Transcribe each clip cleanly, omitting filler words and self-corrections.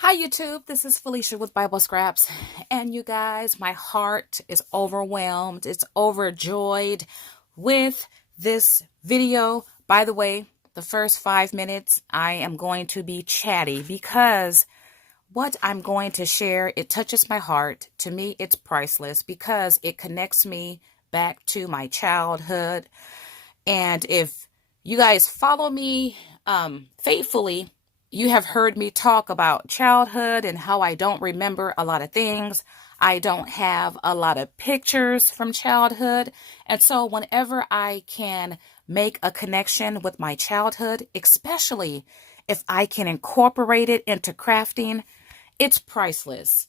Hi YouTube, this is Felicia with Bible Scraps, and you guys, my heart is overwhelmed. It's overjoyed with this video. By the way, the first 5 minutes I am going to be chatty because what I'm going to share, it touches my heart. To me, it's priceless because it connects me back to my childhood. And if you guys follow me faithfully, you have heard me talk about childhood and how I don't remember a lot of things. I don't have a lot of pictures from childhood. And so whenever I can make a connection with my childhood, especially if I can incorporate it into crafting, it's priceless.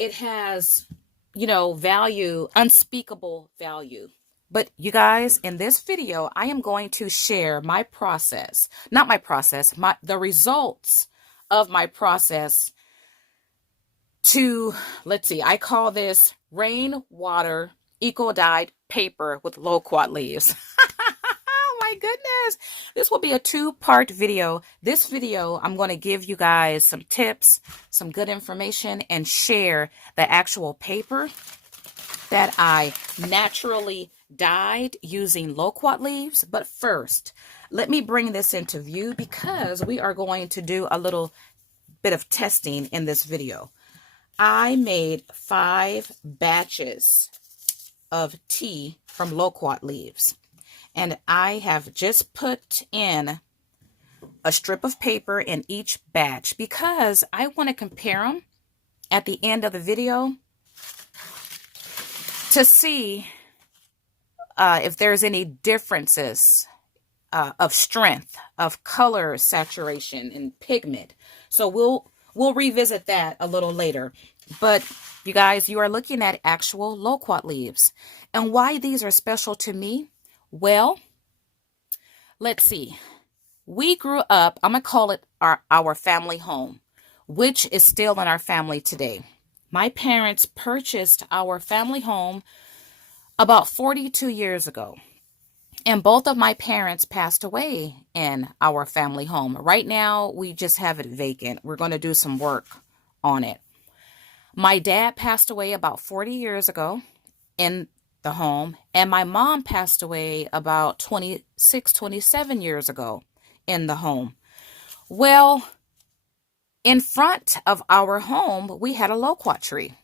It has, value, unspeakable value. But you guys, in this video, I am going to share my process, not my process, the results of my process to, let's see, I call this rainwater eco-dyed paper with loquat leaves. Oh my goodness. This will be a two-part video. This video, I'm going to give you guys some tips, some good information, and share the actual paper that I naturally dyed using loquat leaves. But first, let me bring this into view because we are going to do a little bit of testing in this video. I made 5 batches of tea from loquat leaves, and I have just put in a strip of paper in each batch because I want to compare them at the end of the video to see if there's any differences of strength, of color saturation, and pigment. So we'll revisit that a little later. But you guys, you are looking at actual loquat leaves. And why these are special to me? Well, let's see. We grew up, I'm going to call it our family home, which is still in our family today. My parents purchased our family home about 42 years ago. And both of my parents passed away in our family home. Right now, we just have it vacant. We're going to do some work on it. My dad passed away about 40 years ago in the home, and my mom passed away about 26, 27 years ago in the home. Well, in front of our home, we had a loquat tree.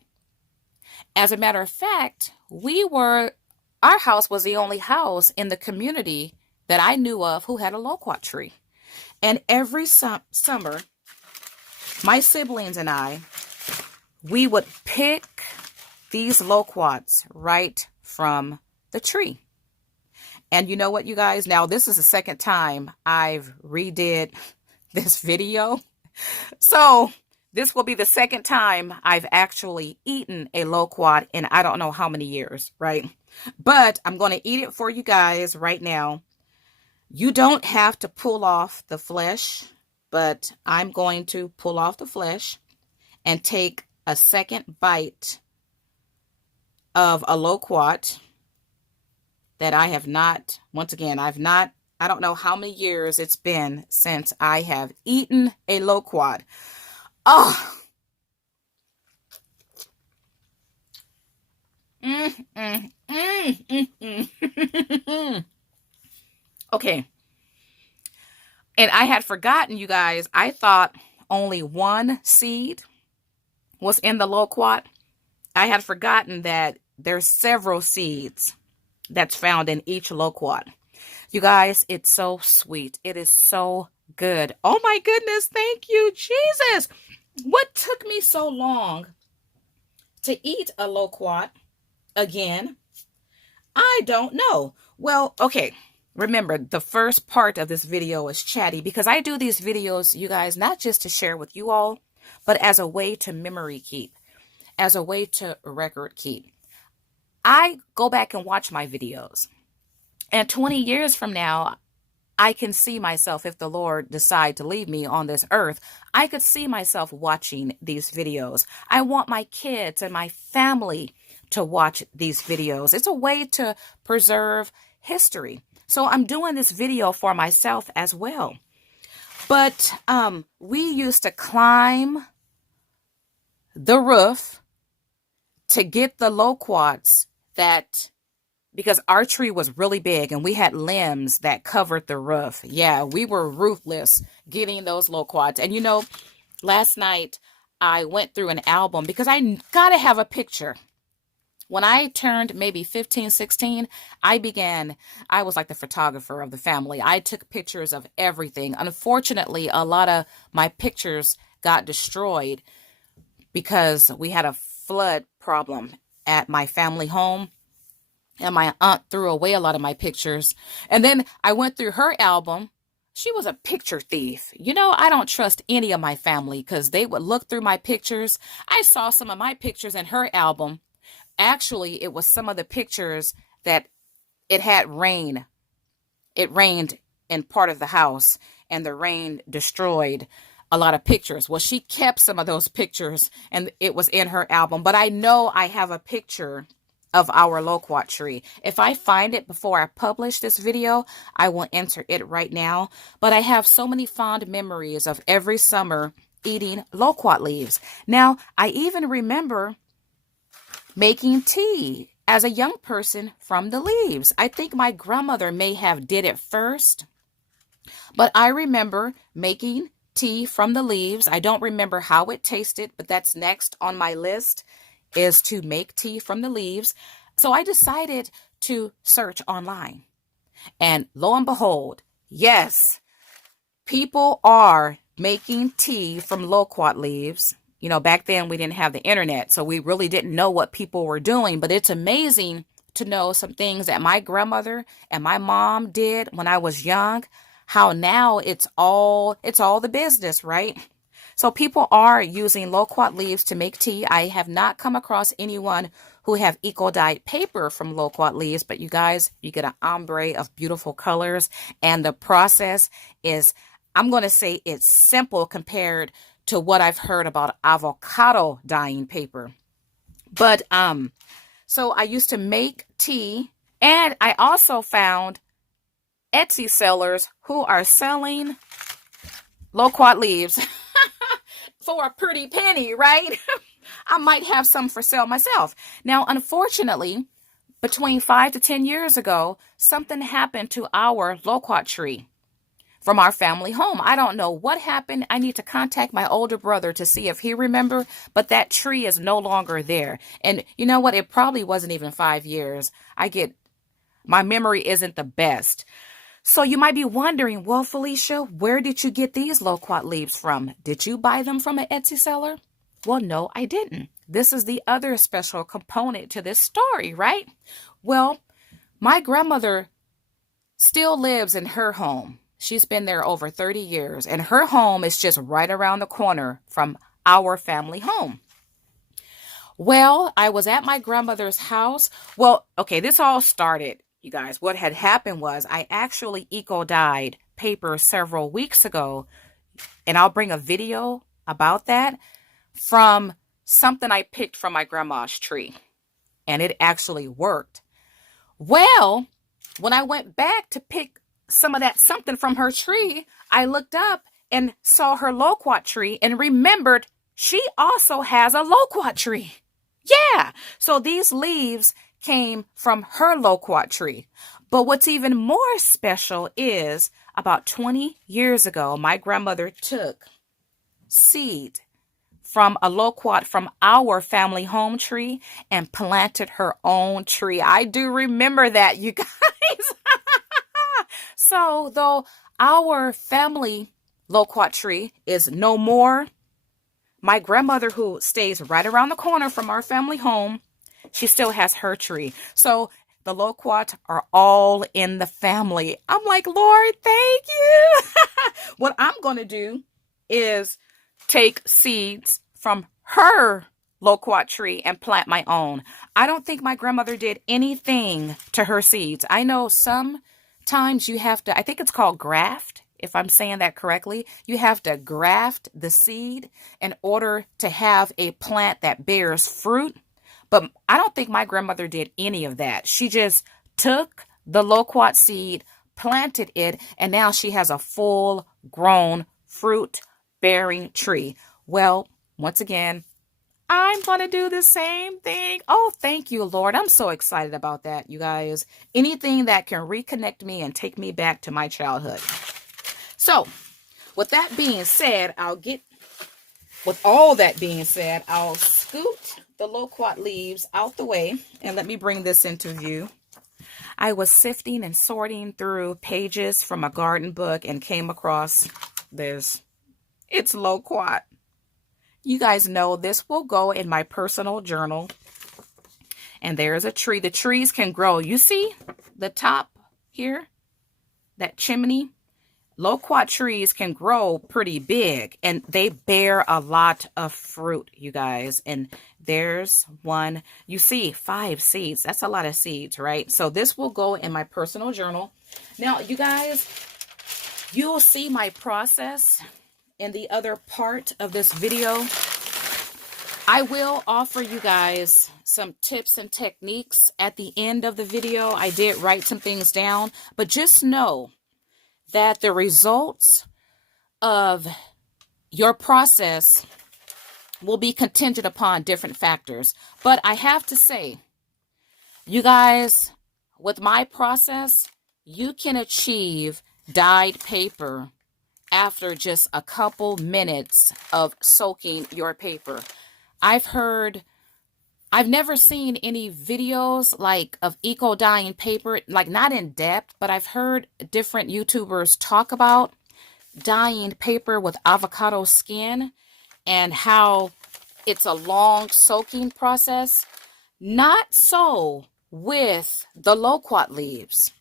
As a matter of fact, our house was the only house in the community that I knew of who had a loquat tree. And every summer, my siblings and I, we would pick these loquats right from the tree. And you know what, you guys? Now, this is the second time I've redid this video. So this will be the second time I've actually eaten a loquat in I don't know how many years, right? But I'm going to eat it for you guys right now. You don't have to pull off the flesh, but I'm going to pull off the flesh and take a second bite of a loquat that I have not, once again, I don't know how many years it's been since I have eaten a loquat. Oh, Okay. And I had forgotten, you guys, I thought only one seed was in the loquat. I had forgotten that there's several seeds that's found in each loquat. You guys, it's so sweet. It is so good. Oh my goodness. Thank you, Jesus. What took me so long to eat a loquat again? I don't know. Well, okay. Remember, the first part of this video is chatty because I do these videos, you guys, not just to share with you all, but as a way to memory keep, as a way to record keep. I go back and watch my videos. And 20 years from now, I can see myself, if the Lord decide to leave me on this earth, I could see myself watching these videos. I want my kids and my family to watch these videos. It's a way to preserve history. So I'm doing this video for myself as well. But we used to climb the roof to get the loquats that, because our tree was really big and we had limbs that covered the roof. Yeah, we were ruthless getting those loquats. And last night I went through an album because I gotta have a picture. When I turned maybe 15, 16, I was like the photographer of the family. I took pictures of everything. Unfortunately, a lot of my pictures got destroyed because we had a flood problem at my family home. And my aunt threw away a lot of my pictures. And then I went through her album. She was a picture thief. I don't trust any of my family because they would look through my pictures. I saw some of my pictures in her album. Actually, it was some of the pictures that it had rain. It rained in part of the house, and the rain destroyed a lot of pictures. Well, she kept some of those pictures, and it was in her album. But I know I have a picture of our loquat tree. If I find it before I publish this video, I will enter it right now. But I have so many fond memories of every summer eating loquat leaves. Now, I even remember making tea as a young person from the leaves. I think my grandmother may have did it first, but I remember making tea from the leaves. I don't remember how it tasted, but that's next on my list, is to make tea from the leaves. So I decided to search online. And lo and behold, yes, people are making tea from loquat leaves. Back then we didn't have the internet, so we really didn't know what people were doing. But it's amazing to know some things that my grandmother and my mom did when I was young, how now it's all the business, right? So people are using loquat leaves to make tea. I have not come across anyone who have eco-dyed paper from loquat leaves, but you guys, you get an ombre of beautiful colors. And the process is, I'm going to say it's simple compared to what I've heard about avocado dyeing paper. But so I used to make tea, and I also found Etsy sellers who are selling loquat leaves for a pretty penny, right? I might have some for sale myself. Now, unfortunately, between 5 to 10 years ago, something happened to our loquat tree from our family home. I don't know what happened. I need to contact my older brother to see if he remember, but that tree is no longer there. And you know what? It probably wasn't even 5 years. My memory isn't the best. So you might be wondering, well, Felicia, where did you get these loquat leaves from? Did you buy them from an Etsy seller? Well, no, I didn't. This is the other special component to this story, right? Well, my grandmother still lives in her home. She's been there over 30 years, and her home is just right around the corner from our family home. Well, I was at my grandmother's house. Well, okay, this all started, you guys. What had happened was I actually eco-dyed paper several weeks ago, and I'll bring a video about that, from something I picked from my grandma's tree, and it actually worked. Well, when I went back to pick some of that something from her tree, I looked up and saw her loquat tree and remembered she also has a loquat tree. Yeah, so these leaves came from her loquat tree. But what's even more special is about 20 years ago, my grandmother took seed from a loquat from our family home tree and planted her own tree. I do remember that, you guys. So though our family loquat tree is no more, my grandmother, who stays right around the corner from our family home, she still has her tree. So the loquat are all in the family. I'm like, Lord, thank you. What I'm going to do is take seeds from her loquat tree and plant my own. I don't think my grandmother did anything to her seeds. I know sometimes you have to, I think it's called graft, if I'm saying that correctly. You have to graft the seed in order to have a plant that bears fruit. But I don't think my grandmother did any of that. She just took the loquat seed, planted it, and now she has a full-grown fruit-bearing tree. Well, once again, I'm going to do the same thing. Oh, thank you, Lord. I'm so excited about that, you guys. Anything that can reconnect me and take me back to my childhood. So, with that being said, I'll scoot the Loquat Leaves out the way and let me bring this into view. I was sifting and sorting through pages from a garden book and came across this. It's Loquat. You guys know this will go in my personal journal. And there's a tree. The trees can grow. You see the top here? That chimney? Loquat trees can grow pretty big. And they bear a lot of fruit, you guys. And there's one. You see 5 seeds. That's a lot of seeds, right? So this will go in my personal journal. Now, you guys, you'll see my process in the other part of this video. I will offer you guys some tips and techniques at the end of the video. I did write some things down, but just know that the results of your process will be contingent upon different factors. But I have to say, you guys, with my process, you can achieve dyed paper after just a couple minutes of soaking your paper. I've never seen any videos like of eco dyeing paper, like not in depth, but I've heard different YouTubers talk about dyeing paper with avocado skin and how it's a long soaking process. Not so with the Loquat leaves.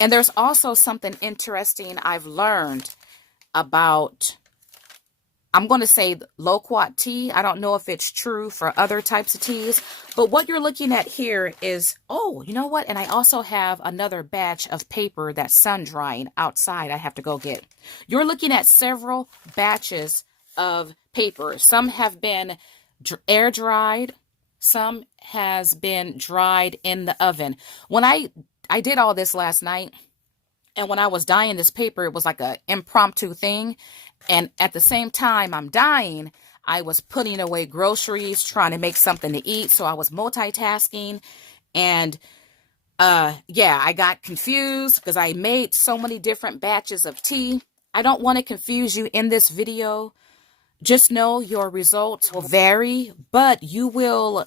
And there's also something interesting I've learned about, I'm going to say Loquat tea. I don't know if it's true for other types of teas, but what you're looking at here is, oh, you know what? And I also have another batch of paper that's sun drying outside I have to go get. You're looking at several batches of paper. Some have been air dried. Some has been dried in the oven. When I did all this last night, and when I was dyeing this paper, it was like an impromptu thing. And at the same time I'm dyeing, I was putting away groceries, trying to make something to eat. So I was multitasking. And yeah, I got confused because I made so many different batches of tea. I don't want to confuse you in this video. Just know your results will vary, but you'll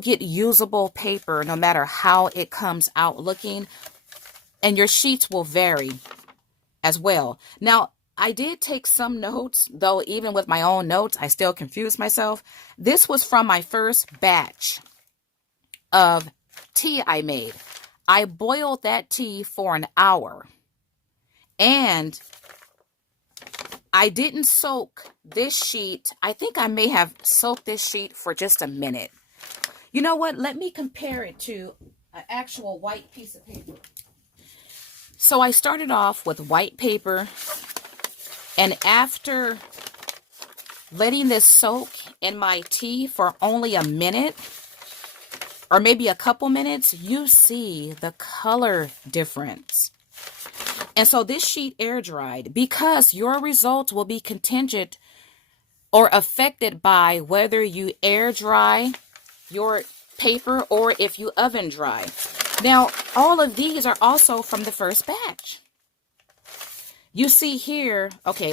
get usable paper no matter how it comes out looking. And your sheets will vary as well. Now, I did take some notes, though even with my own notes, I still confused myself. This was from my first batch of tea I made. I boiled that tea for an hour. And I didn't soak this sheet. I think I may have soaked this sheet for just a minute. You know what? Let me compare it to an actual white piece of paper. So I started off with white paper, and after letting this soak in my tea for only a minute, or maybe a couple minutes, you see the color difference. And so this sheet air dried because your results will be contingent or affected by whether you air dry your paper or if you oven dry. Now, all of these are also from the first batch. You see here, okay,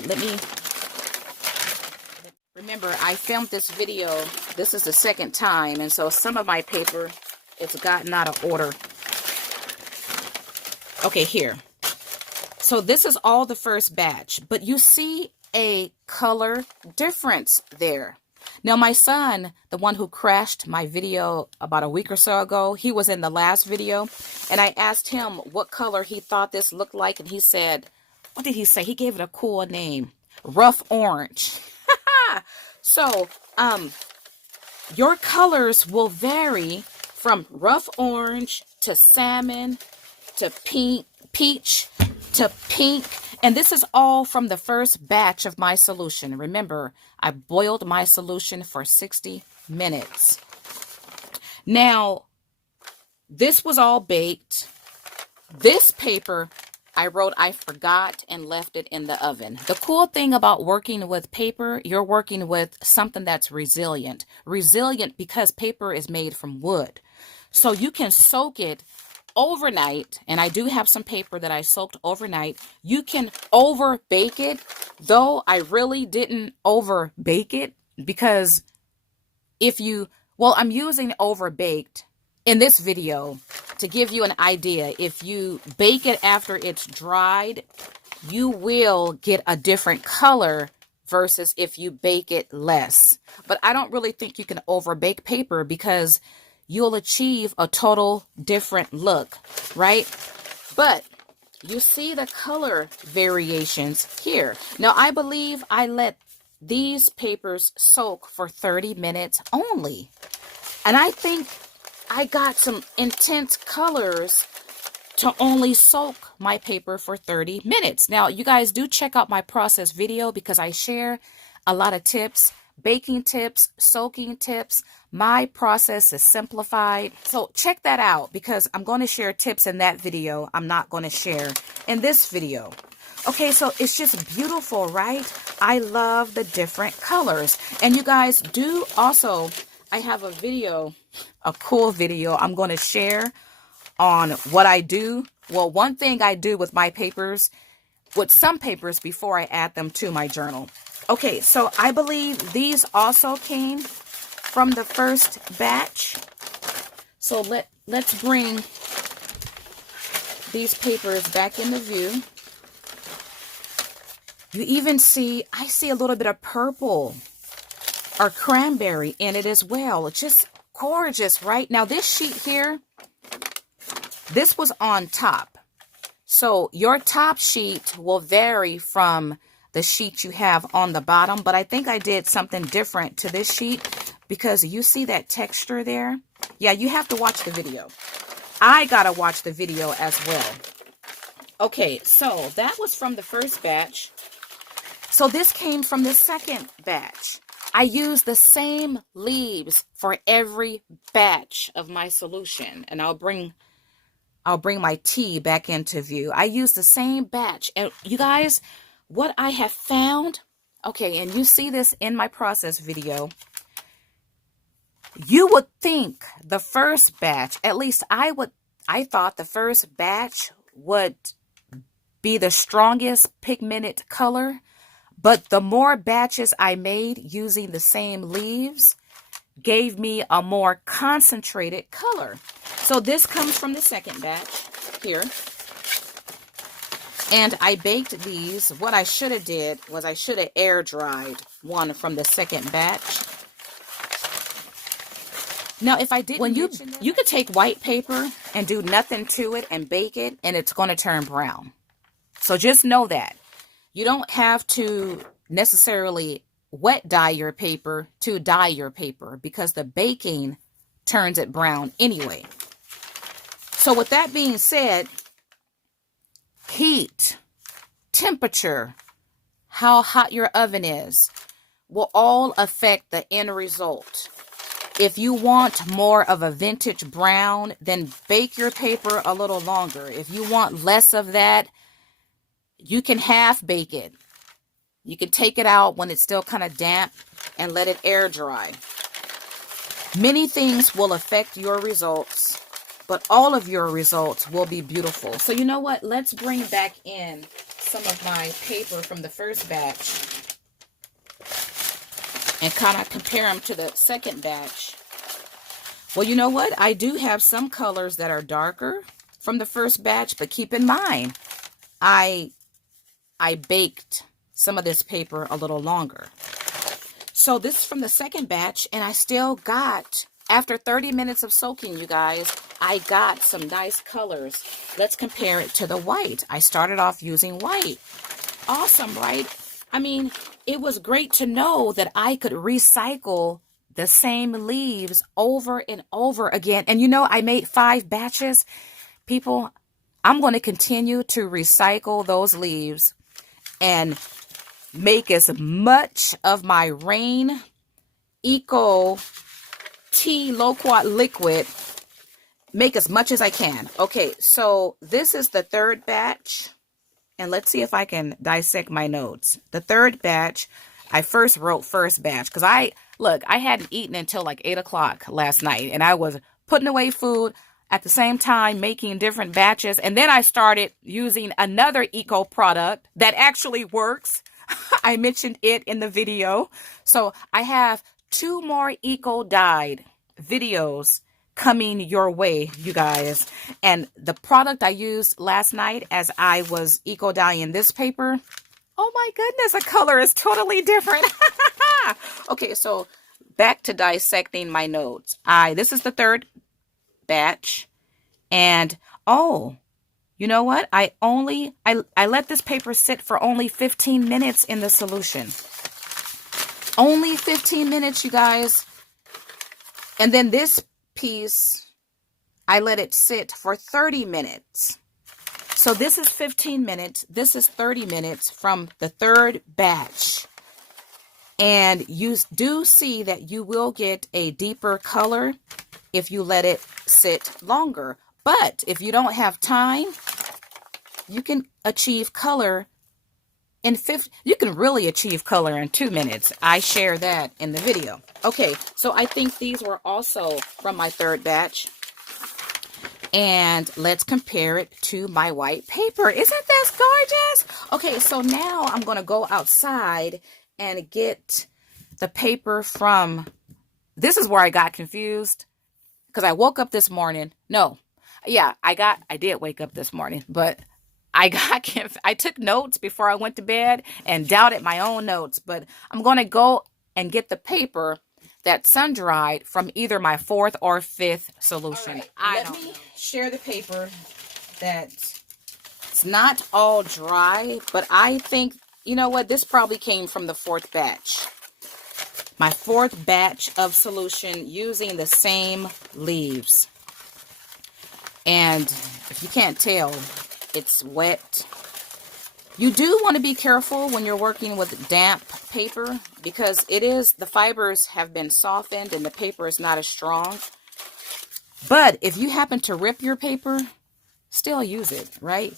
remember, I filmed this video. This is the second time, and so some of my paper, it's gotten out of order. Okay, here. So this is all the first batch, but you see a color difference there. Now, my son, the one who crashed my video about a week or so ago, he was in the last video, and I asked him what color he thought this looked like, and he said, what did he say? He gave it a cool name, rough orange. So, your colors will vary from rough orange to salmon to pink, peach to pink. And this is all from the first batch of my solution. Remember, I boiled my solution for 60 minutes. Now, this was all baked. This paper, I wrote I forgot and left it in the oven. The cool thing about working with paper, you're working with something that's resilient. Resilient because paper is made from wood. So you can soak it overnight, and I do have some paper that I soaked overnight. You can over bake it, though I really didn't over bake it because I'm using over baked in this video to give you an idea. If you bake it after it's dried, you will get a different color versus if you bake it less. But I don't really think you can over bake paper because you'll achieve a total different look, right? But you see the color variations here. Now, I believe I let these papers soak for 30 minutes only. And I think I got some intense colors to only soak my paper for 30 minutes. Now, you guys do check out my process video because I share a lot of tips, baking tips, soaking tips. My process is simplified. So check that out because I'm going to share tips in that video I'm not going to share in this video. Okay, so it's just beautiful, right? I love the different colors. And you guys do also, I have a video, a cool video I'm going to share on what I do. Well, one thing I do with my papers, with some papers before I add them to my journal. Okay, so I believe these also came from the first batch. So let's bring these papers back into view. You even see, I see a little bit of purple or cranberry in it as well. It's just gorgeous, right? Now this sheet here, this was on top. So your top sheet will vary from the sheet you have on the bottom, but I think I did something different to this sheet because you see that texture there? Yeah, you have to watch the video. I gotta watch the video as well. Okay, so that was from the first batch. So this came from the second batch. I used the same leaves for every batch of my solution, and I'll bring my tea back into view. I used the same batch, and you guys, what I have found, okay, and you see this in my process video, you would think the first batch, at least I thought the first batch would be the strongest pigmented color, but the more batches I made using the same leaves gave me a more concentrated color. So this comes from the second batch here. And I baked these. What I should have did was I should have air dried one from the second batch. Now, if I didn't, you could take white paper and do nothing to it and bake it, and it's going to turn brown. So just know that. You don't have to necessarily wet dye your paper to dye your paper because the baking turns it brown anyway. So with that being said, heat, temperature, how hot your oven is will all affect the end result. If you want more of a vintage brown, then bake your paper a little longer. If you want less of that, you can half bake it. You can take it out when it's still kind of damp and let it air dry. Many things will affect your results, but all of your results will be beautiful. So you know what? Let's bring back in some of my paper from the first batch and kind of compare them to the second batch. Well, you know what? I do have some colors that are darker from the first batch, but keep in mind, I baked some of this paper a little longer. So this is from the second batch, and I still got, after 30 minutes of soaking, you guys, I got some nice colors. Let's compare it to the white. I started off using white. Awesome, right? I mean, it was great to know that I could recycle the same leaves over and over again. And you know, I made 5 batches. People, I'm going to continue to recycle those leaves and make as much of my Rain Eco Tea Loquat liquid, make as much as I can. Okay, so this is the third batch. and let's see if I can dissect my notes. The third batch, I first wrote first batch because I hadn't eaten until like 8 o'clock last night, and I was putting away food at the same time, making different batches. And then I started using another eco product that actually works. I mentioned it in the video. So I have 2 more eco dyed videos coming your way, you guys. And the product I used last night as I was eco dyeing this paper, oh my goodness, the color is totally different. Okay, so back to dissecting my notes. This is the third batch, and oh, you know what? I let this paper sit for only 15 minutes in the solution. Only 15 minutes, you guys. And then this piece, I let it sit for 30 minutes. So this is 15 minutes. This is 30 minutes from the third batch. And you do see that you will get a deeper color if you let it sit longer. But if you don't have time, you can achieve color in you can really achieve color in 2 minutes. I share that in the video. Okay, so I think these were also from my third batch. And let's compare it to my white paper. Isn't this gorgeous? Okay, so now I'm going to go outside and get the paper from... This is where I got confused. Because I woke up this morning. No. Yeah, I did wake up this morning. But I took notes before I went to bed and doubted my own notes. But I'm going to go and get the paper that's sun-dried from either my 4th or 5th solution. Let me share the paper that's not all dry, but I think, you know what, this probably came from the 4th batch. My 4th batch of solution using the same leaves. And if you can't tell, it's wet. You do want to be careful when you're working with damp paper because the fibers have been softened and the paper is not as strong. But if you happen to rip your paper, still use it, right?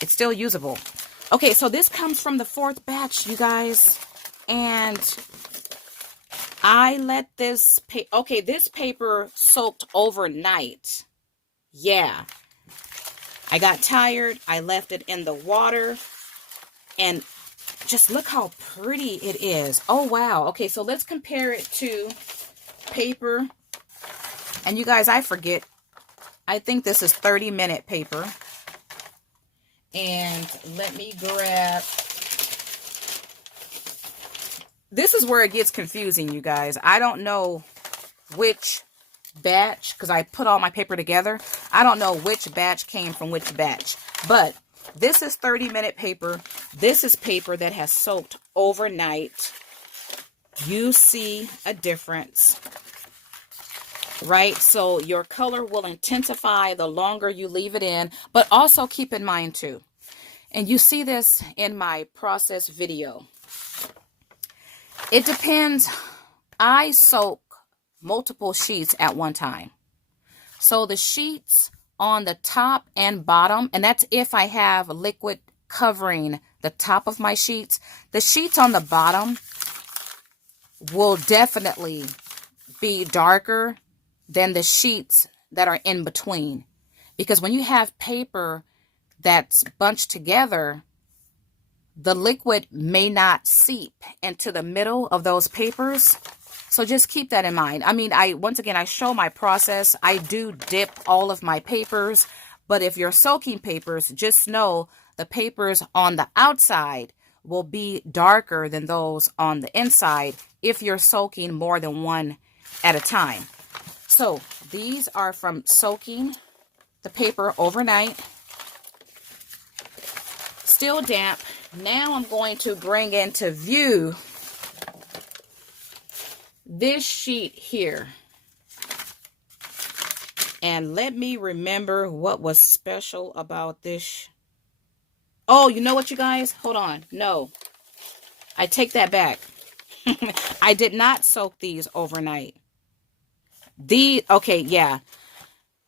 It's still usable. Okay, so this comes from the 4th batch, you guys. And I let this this paper soaked overnight. Yeah. I got tired. I left it in the water. And just look how pretty it is. Oh, wow. Okay, so let's compare it to paper. And you guys, I forget. I think this is 30-minute paper. And let me grab... This is where it gets confusing, you guys. I don't know which batch, because I put all my paper together. I don't know which batch came from which batch. But this is 30-minute paper. This is paper that has soaked overnight. You see a difference, right? So your color will intensify the longer you leave it in. But also keep in mind too, and you see this in my process video, it depends. I soak multiple sheets at one time. So the sheets on the top and bottom, and that's if I have liquid covering the top of my sheets, the sheets on the bottom will definitely be darker than the sheets that are in between. Because when you have paper that's bunched together, the liquid may not seep into the middle of those papers. So just keep that in mind. I mean, once again, I show my process. I do dip all of my papers. But if you're soaking papers, just know the papers on the outside will be darker than those on the inside if you're soaking more than one at a time. So these are from soaking the paper overnight. Still damp. Now I'm going to bring into view this sheet here. And let me remember what was special about this. Oh, you know what, you guys? Hold on. No. I take that back. I did not soak these overnight. Okay, yeah.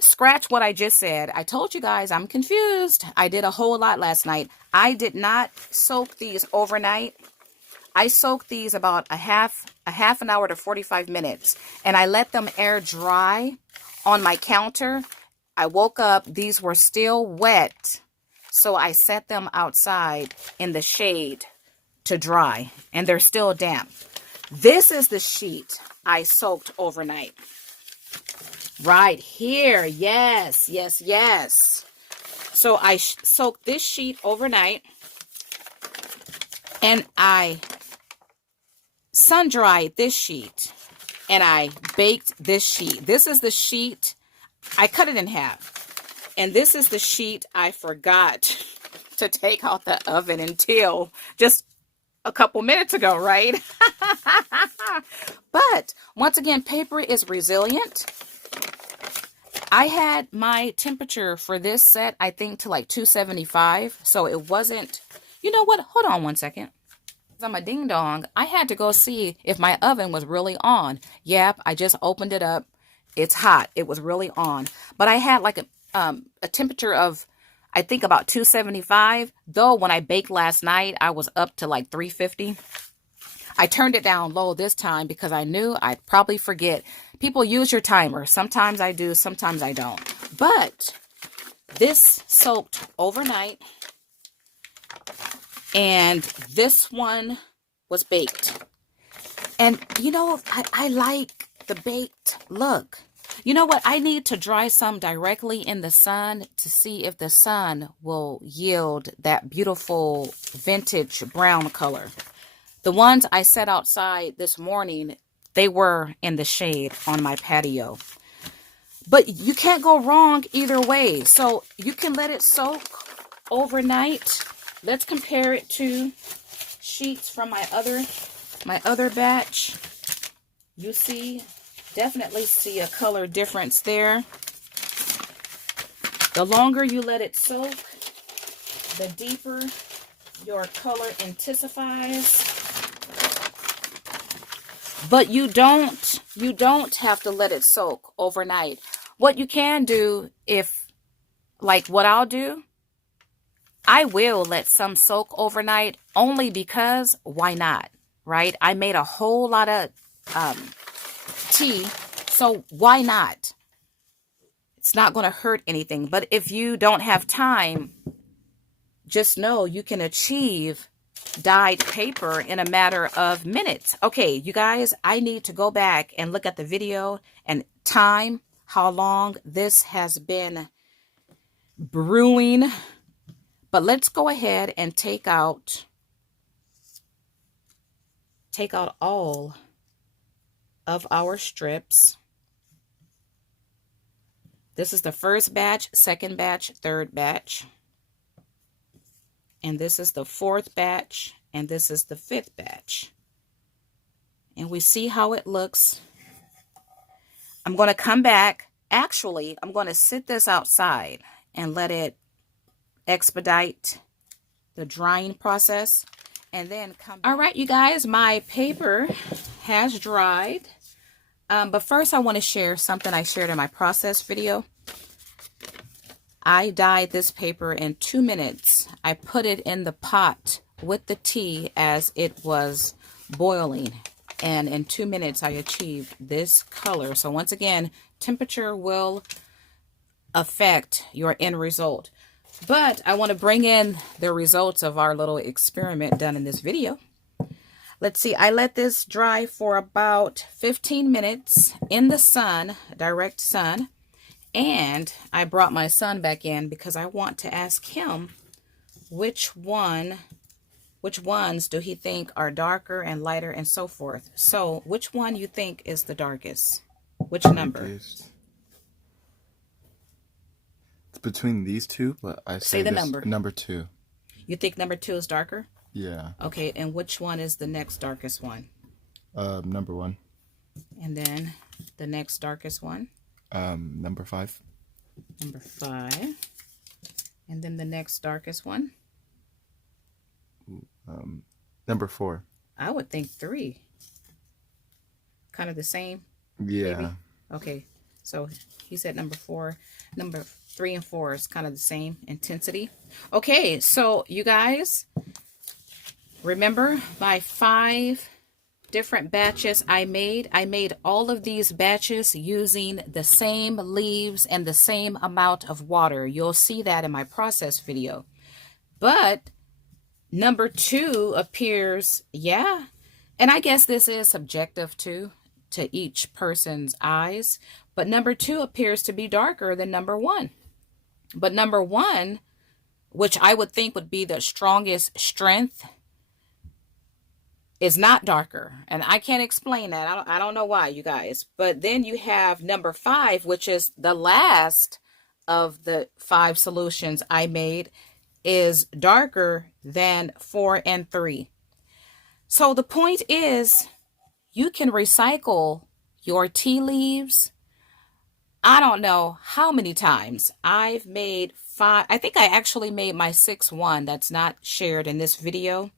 scratch what I just said. I told you guys I'm confused. I did a whole lot last night. I did not soak these overnight. I soaked these about a half an hour to 45 minutes, and I let them air dry on my counter. I woke up, these were still wet, so I set them outside in the shade to dry, and they're still damp. This is the sheet I soaked overnight. Right here. Yes, yes, yes. So I soaked this sheet overnight, and I sun-dried this sheet, and I baked this sheet. This is the sheet, I cut it in half, and this is the sheet I forgot to take out the oven until just a couple minutes ago, right? But once again, paper is resilient. I had my temperature for this set, I think, to like 275, so it wasn't, you know what, hold on one second. I'm a ding dong. I had to go see if my oven was really on. Yep, I just opened it up. It's hot. It was really on. But I had like a temperature of, I think, about 275. Though when I baked last night, I was up to like 350. I turned it down low this time because I knew I'd probably forget. People use your timer. Sometimes I do, sometimes I don't. But this soaked overnight. And this one was baked. And you know, I like the baked look. You know what? I need to dry some directly in the sun to see if the sun will yield that beautiful vintage brown color. The ones I set outside this morning, they were in the shade on my patio. But you can't go wrong either way. So you can let it soak overnight. Let's compare it to sheets from my other batch. You definitely see a color difference there. The longer you let it soak, the deeper your color intensifies. But you don't have to let it soak overnight. What you can do, if like what I'll do, I will let some soak overnight only because why not, right? I made a whole lot of tea, so why not? It's not going to hurt anything. But if you don't have time, just know you can achieve dyed paper in a matter of minutes. Okay, you guys, I need to go back and look at the video and time how long this has been brewing. But let's go ahead and take out all of our strips. This is the first batch, second batch, third batch. And this is the fourth batch, and this is the fifth batch. And we see how it looks. I'm going to come back. Actually, I'm going to sit this outside and let it expedite the drying process, and then come back. All right, you guys, my paper has dried. But first I want to share something I shared in my process video. I dyed this paper in 2 minutes. I put it in the pot with the tea as it was boiling. And in 2 minutes, I achieved this color. So once again, temperature will affect your end result. But I want to bring in the results of our little experiment done in this video. Let's see, I let this dry for about 15 minutes in the sun, direct sun. And I brought my son back in because I want to ask him which ones do he think are darker and lighter and so forth. So which one you think is the darkest? Which number? It's between these two, but I say the number. Number 2. You think number 2 is darker? Yeah. Okay, and which one is the next darkest one? Number 1. And then the next darkest one? Number 5. Number 5. And then the next darkest one? Number 4. I would think 3. Kind of the same? Yeah. Maybe? Okay. So he said number 4. Number 3 and 4 is kind of the same intensity. Okay, so you guys, remember my 5 different batches I made. I made all of these batches using the same leaves and the same amount of water. You'll see that in my process video. But number 2 appears, yeah, and I guess this is subjective too, to each person's eyes, but number 2 appears to be darker than number 1. But number 1, which I would think would be the strongest strength, is not darker. And I can't explain that. I don't know why, you guys. But then you have number 5, which is the last of the 5 solutions I made, is darker than 4 and 3. So the point is, you can recycle your tea leaves. I don't know how many times. I've made 5. I think I actually made my 6th one that's not shared in this video.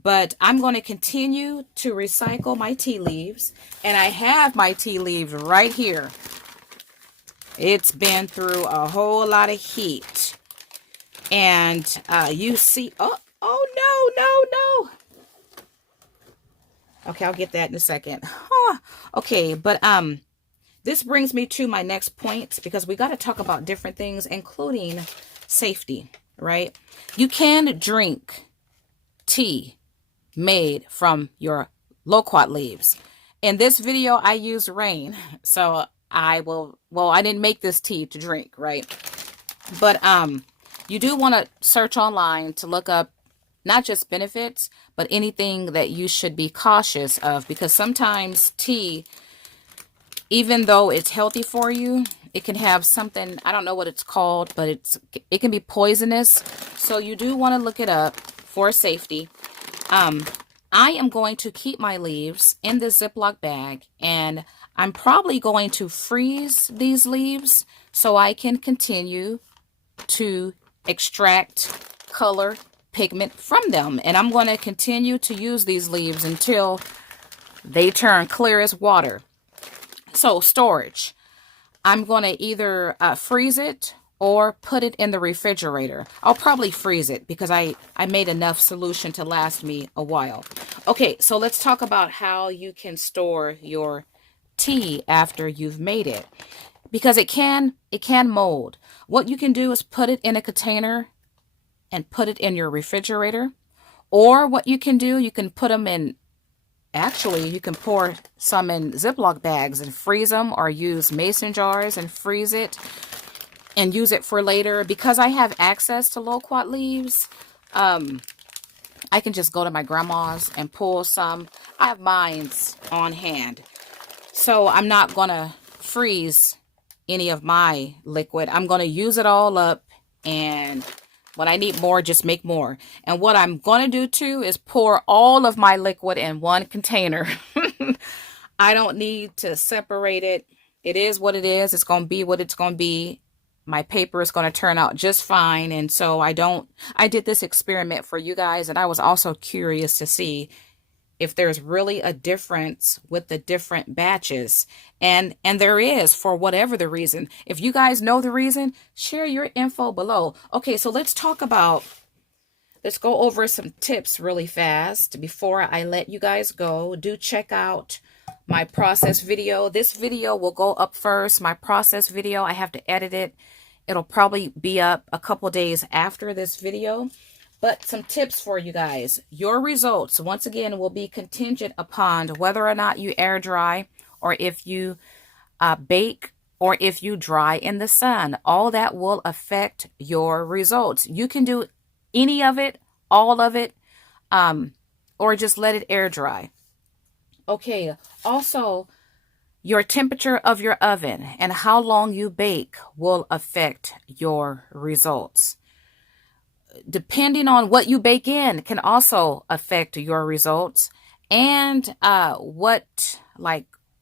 But I'm going to continue to recycle my tea leaves. And I have my tea leaves right here. It's been through a whole lot of heat. And you see, oh no. Okay, I'll get that in a second. Okay, but this brings me to my next point, because we got to talk about different things, including safety, right? You can drink tea made from your loquat leaves. In this video, I used rain, so I didn't make this tea to drink, right? But you do want to search online to look up not just benefits, but anything that you should be cautious of, because sometimes tea, even though it's healthy for you, it can have something, I don't know what it's called, but it can be poisonous. So you do want to look it up for safety. I am going to keep my leaves in this Ziploc bag, and I'm probably going to freeze these leaves so I can continue to extract color pigment from them. And I'm going to continue to use these leaves until they turn clear as water. So storage, I'm going to either freeze it or put it in the refrigerator. I'll probably freeze it because I made enough solution to last me a while. Okay, so let's talk about how you can store your tea after you've made it, because it can mold. What you can do is put it in a container and put it in your refrigerator. Or what you can do, you can put them in, actually, you can pour some in Ziploc bags and freeze them, or use mason jars and freeze it and use it for later. Because I have access to loquat leaves, I can just go to my grandma's and pull some. I have mines on hand. So I'm not going to freeze any of my liquid. I'm going to use it all up, and when I need more, just make more. And what I'm going to do too is pour all of my liquid in one container. I don't need to separate it. It is what it is. It's going to be what it's going to be. My paper is going to turn out just fine. And so I did this experiment for you guys, and I was also curious to see if there's really a difference with the different batches. And there is, for whatever the reason. If you guys know the reason, share your info below. Okay, so let's go over some tips really fast before I let you guys go. Do check out my process video. This video will go up first. My process video, I have to edit it. It'll probably be up a couple days after this video. But some tips for you guys. Your results, once again, will be contingent upon whether or not you air dry, or if you bake, or if you dry in the sun. All that will affect your results. You can do any of it, all of it, or just let it air dry. Okay, also, your temperature of your oven and how long you bake will affect your results. Depending on what you bake in can also affect your results, and what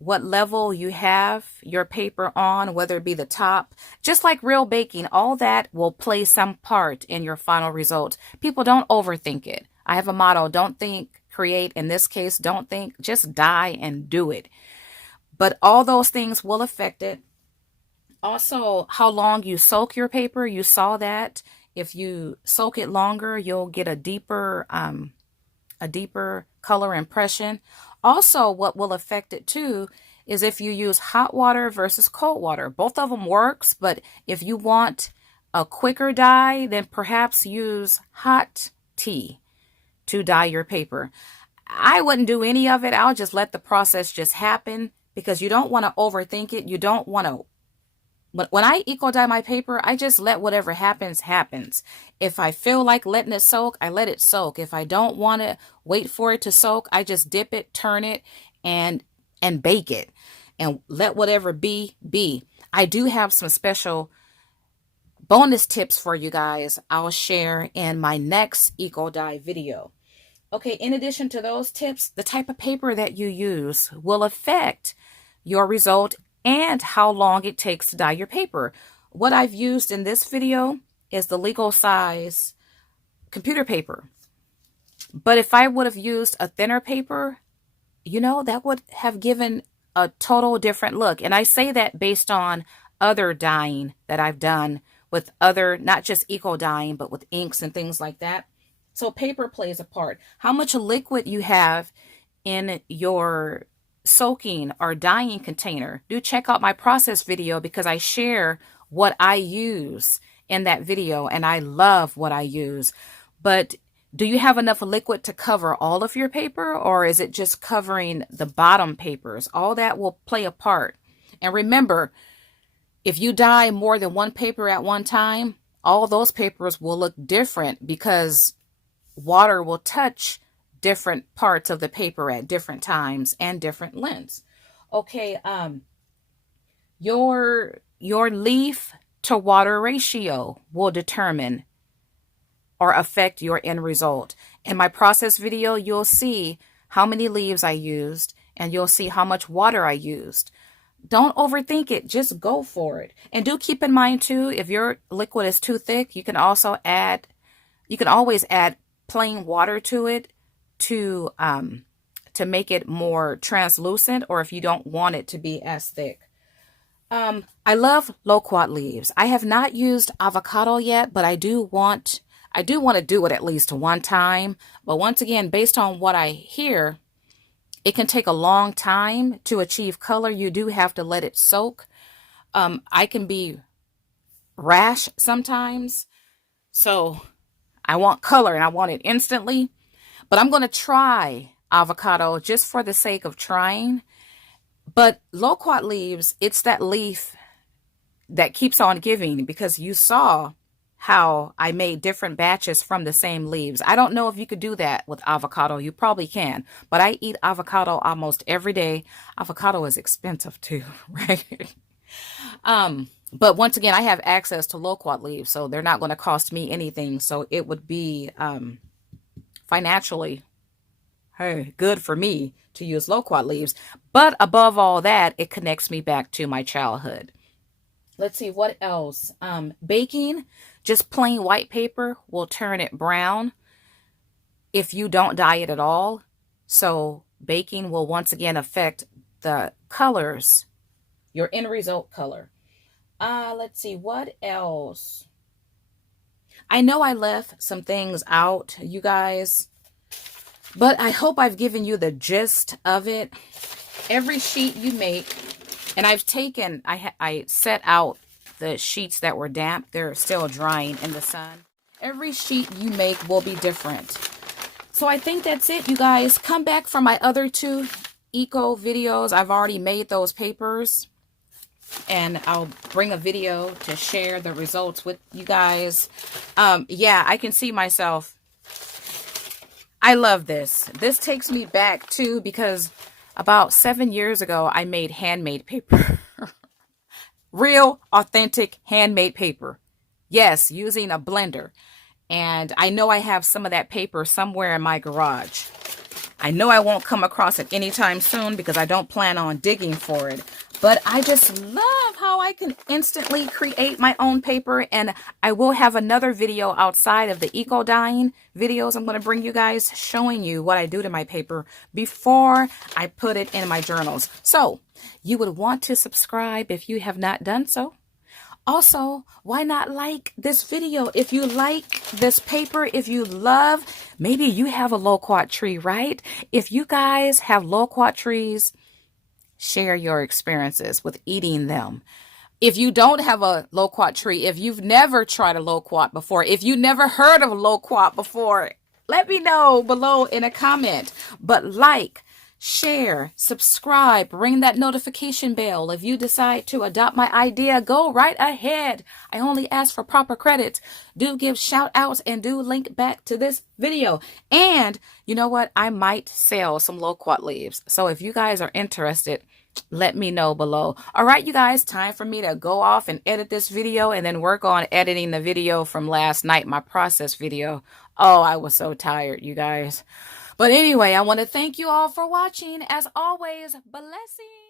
level you have your paper on, whether it be the top. Just like real baking, all that will play some part in your final result. People, don't overthink it. I have a motto: don't think, create. In this case, don't think, just die and do it. But all those things will affect it. Also, how long you soak your paper, you saw that. If you soak it longer, you'll get a deeper color impression. Also, what will affect it too is if you use hot water versus cold water. Both of them works, but if you want a quicker dye, then perhaps use hot tea to dye your paper. I wouldn't do any of it. I'll just let the process just happen because you don't want to overthink it. You don't want to. But when I eco dye my paper, I just let whatever happens, happens. If I feel like letting it soak, I let it soak. If I don't want to wait for it to soak, I just dip it, turn it, and bake it. And let whatever be, be. I do have some special bonus tips for you guys I'll share in my next eco dye video. Okay, in addition to those tips, the type of paper that you use will affect your result and how long it takes to dye your paper. What I've used in this video is the legal size computer paper. But if I would have used a thinner paper, that would have given a total different look. And I say that based on other dyeing that I've done with other, not just eco dyeing, but with inks and things like that. So paper plays a part. How much liquid you have in your soaking or dyeing container. Do check out my process video because I share what I use in that video and I love what I use. But do you have enough liquid to cover all of your paper, or is it just covering the bottom papers? All that will play a part. And remember, if you dye more than one paper at one time, all those papers will look different because water will touch different parts of the paper at different times and different lengths. Okay, your leaf to water ratio will determine or affect your end result. In my process video, you'll see how many leaves I used and you'll see how much water I used. Don't overthink it, just go for it. And do keep in mind too, if your liquid is too thick, you can always add plain water to it to make it more translucent, or if you don't want it to be as thick. I love Loquat Leaves. I have not used avocado yet, but I do want to do it at least one time. But once again, based on what I hear, it can take a long time to achieve color. You do have to let it soak. I can be rash sometimes, so I want color and I want it instantly. But I'm going to try avocado just for the sake of trying. But Loquat Leaves, it's that leaf that keeps on giving, because you saw how I made different batches from the same leaves. I don't know if you could do that with avocado. You probably can. But I eat avocado almost every day. Avocado is expensive too, right? But once again, I have access to Loquat Leaves, so they're not going to cost me anything. So it would be financially good for me to use Loquat Leaves. But above all that, it connects me back to my childhood. Let's see, what else? Baking, just plain white paper will turn it brown if you don't dye it at all. So baking will once again affect the colors, your end result color. Let's see, what else? I know I left some things out, you guys, but I hope I've given you the gist of it. Every sheet you make, and I've taken, I set out the sheets that were damp. They're still drying in the sun. Every sheet you make will be different. So I think that's it, you guys. Come back for my other 2 eco videos. I've already made those papers, and I'll bring a video to share the results with you guys. Yeah, I can see myself. I love this. This takes me back too, because about 7 years ago, I made handmade paper. Real, authentic, handmade paper. Yes, using a blender. And I know I have some of that paper somewhere in my garage. I know I won't come across it anytime soon because I don't plan on digging for it. But I just love how I can instantly create my own paper. And I will have another video outside of the eco dyeing videos I'm going to bring you guys, showing you what I do to my paper before I put it in my journals. So you would want to subscribe if you have not done so. Also, why not like this video? If you like this paper, if you love, maybe you have a loquat tree, right? If you guys have loquat trees, share your experiences with eating them. If you don't have a loquat tree, if you've never tried a loquat before, if you never heard of loquat before, let me know below in a comment. But like, share, subscribe, ring that notification bell. If you decide to adopt my idea, go right ahead. I only ask for proper credits. Do give shout outs and do link back to this video. And you know what? I might sell some loquat leaves. So if you guys are interested, let me know below. All right, you guys, time for me to go off and edit this video and then work on editing the video from last night, my process video. Oh, I was so tired, you guys. But anyway, I want to thank you all for watching. As always, blessings.